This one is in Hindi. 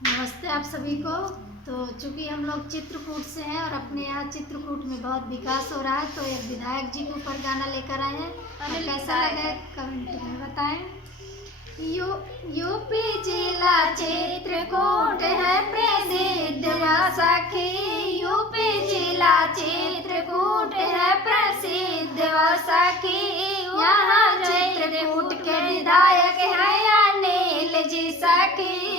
नमस्ते आप सभी को। तो चूंकि हम लोग चित्रकूट से हैं और अपने यहाँ चित्रकूट में बहुत विकास हो रहा है, तो एक विधायक जी के ऊपर गाना लेकर आए हैं। और कैसा लगे कमेंट में बताएं। यूपी जिला चित्रकूट है प्रसिद्ध सखी। यूपी जिला चित्रकूट है प्रसिद्ध सखी। यहाँ चित्रकूट के विधायक है अनिल जी सखी।